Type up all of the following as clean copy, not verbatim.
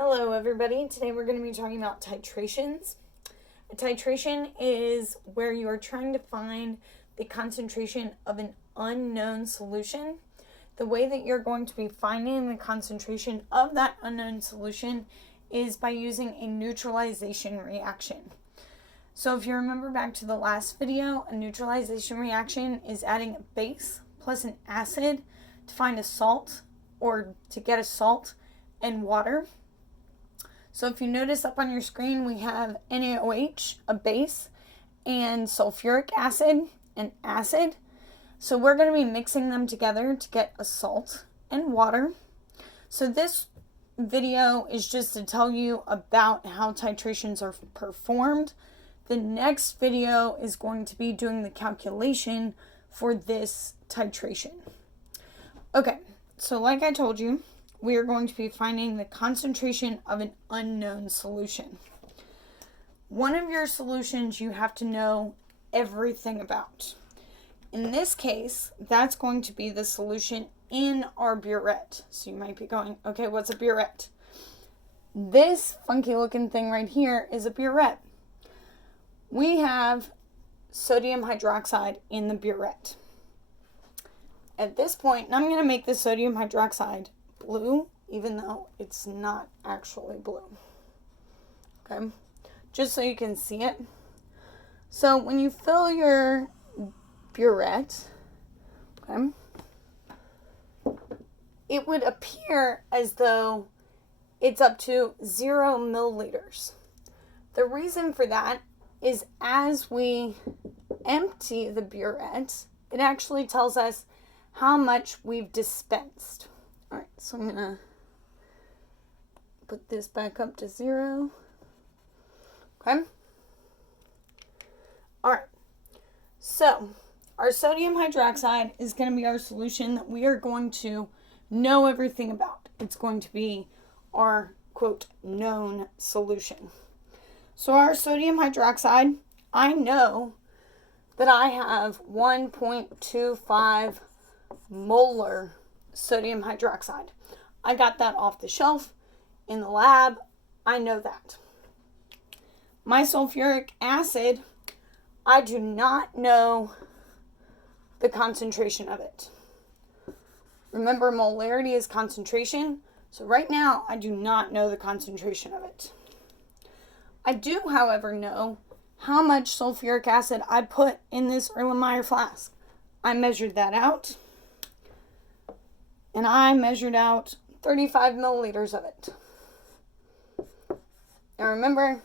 Hello everybody, today we're going to be talking about titrations. A titration is where you are trying to find the concentration of an unknown solution. The way that you're going to be finding the concentration of that unknown solution is by using a neutralization reaction. So if you remember back to the last video, a neutralization reaction is adding a base plus an acid to find a salt or to get a salt and water. So if you notice up on your screen, we have NaOH, a base, and sulfuric acid, an acid. So we're going to be mixing them together to get a salt and water. So this video is just to tell you about how titrations are performed. The next video is going to be doing the calculation for this titration. Okay, so like I told you, we are going to be finding the concentration of an unknown solution. One of your solutions you have to know everything about. In this case, that's going to be the solution in our burette. So you might be going, okay, what's a burette? This funky looking thing right here is a burette. We have sodium hydroxide in the burette. At this point, and I'm going to make the sodium hydroxide blue, even though it's not actually blue. Okay, just so you can see it. So when you fill your burette, okay, it would appear as though it's up to 0 milliliters. The reason for that is as we empty the burette, it actually tells us how much we've dispensed. All right, so I'm going to put this back up to 0. Okay. All right. So our sodium hydroxide is going to be our solution that we are going to know everything about. It's going to be our, quote, known solution. So our sodium hydroxide, I know that I have 1.25 molar sodium hydroxide. I got that off the shelf in the lab. I know that. My sulfuric acid, I do not know the concentration of it. Remember, molarity is concentration. So right now, I do not know the concentration of it. I do, however, know how much sulfuric acid I put in this Erlenmeyer flask. I measured that out. And I measured out 35 milliliters of it. Now remember,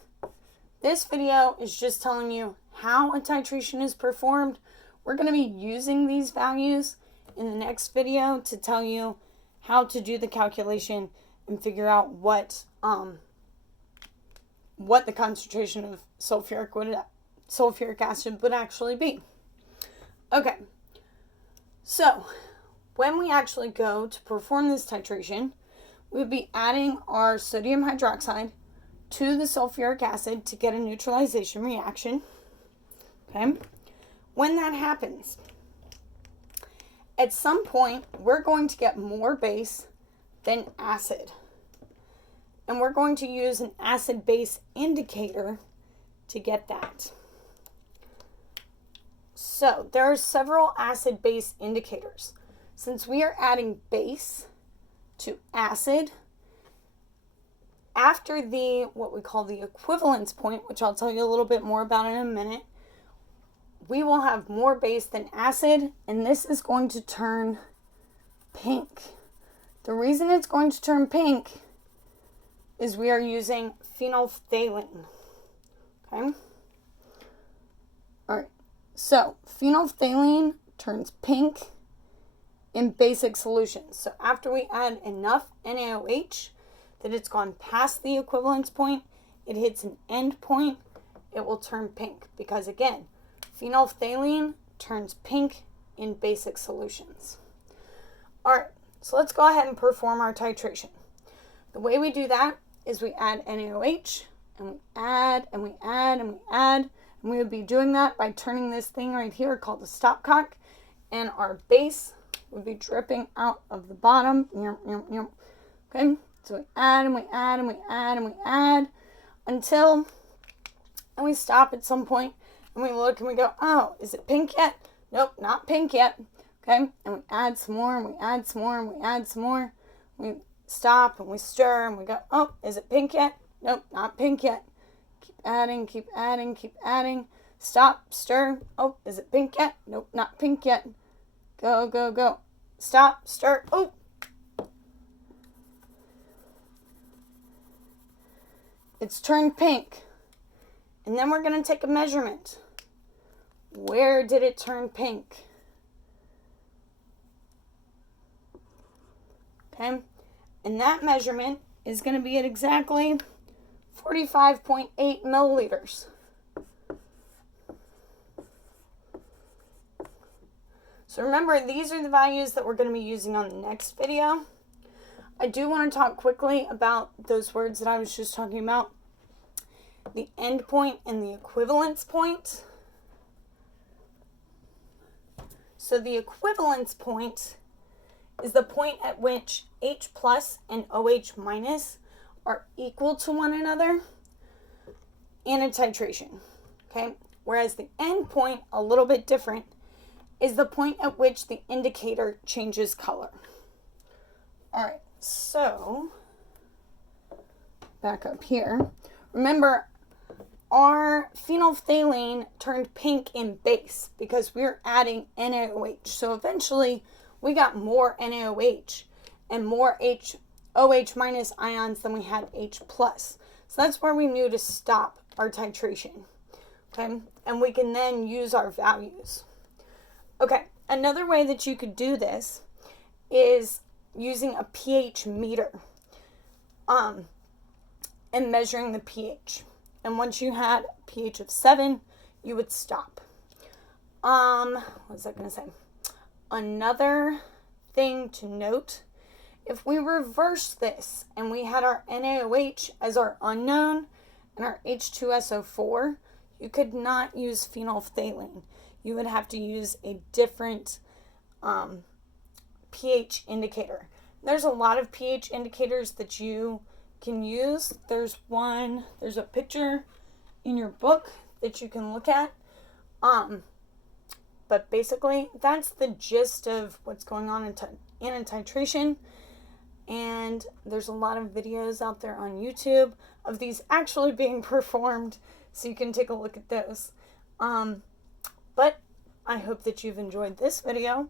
this video is just telling you how a titration is performed. We're going to be using these values in the next video to tell you how to do the calculation and figure out what the concentration of sulfuric acid would actually be. Okay, so when we actually go to perform this titration, we would be adding our sodium hydroxide to the sulfuric acid to get a neutralization reaction. Okay? When that happens, at some point, we're going to get more base than acid. And we're going to use an acid-base indicator to get that. So, there are several acid-base indicators. Since we are adding base to acid, after what we call the equivalence point, which I'll tell you a little bit more about in a minute, we will have more base than acid, and this is going to turn pink. The reason it's going to turn pink is we are using phenolphthalein. Okay? All right. So, phenolphthalein turns pink in basic solutions. So after we add enough NaOH that it's gone past the equivalence point, it hits an end point, it will turn pink. Because again, phenolphthalein turns pink in basic solutions. All right, so let's go ahead and perform our titration. The way we do that is we add NaOH, and we add, and we add, and we add, and we would be doing that by turning this thing right here called the stopcock, and our base would be dripping out of the bottom. Okay, So we add and we add and we add and we add until, and we stop at some point and we look and we go, oh, is it pink yet? Nope, not pink yet. Okay, and we add some more and we add some more and we add some more. We stop and we stir and we go, oh, is it pink yet? Nope, not pink yet. Keep adding, keep adding, keep adding. Stop, stir. Oh, is it pink yet? Nope, not pink yet. Go, go, go. Stop, stir. Oh. It's turned pink. And then we're going to take a measurement. Where did it turn pink? Okay. And that measurement is going to be at exactly 45.8 milliliters. So remember, these are the values that we're going to be using on the next video. I do want to talk quickly about those words that I was just talking about. The end point and the equivalence point. So the equivalence point is the point at which H plus and OH minus are equal to one another in a titration. Okay? Whereas the end point, a little bit different, is the point at which the indicator changes color. All right, so back up here. Remember, our phenolphthalein turned pink in base because we're adding NaOH. So eventually we got more NaOH and more OH minus ions than we had H plus. So that's where we knew to stop our titration. Okay, and we can then use our values. Okay, another way that you could do this is using a pH meter and measuring the pH. And once you had a pH of 7, you would stop. What was I going to say? Another thing to note, if we reverse this and we had our NaOH as our unknown and our H2SO4, you could not use phenolphthalein. You would have to use a different pH indicator. There's a lot of pH indicators that you can use. There's a picture in your book that you can look at. But basically, that's the gist of what's going on in a titration. And there's a lot of videos out there on YouTube of these actually being performed, so you can take a look at those. But I hope that you've enjoyed this video,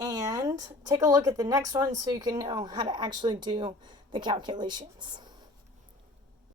and take a look at the next one so you can know how to actually do the calculations.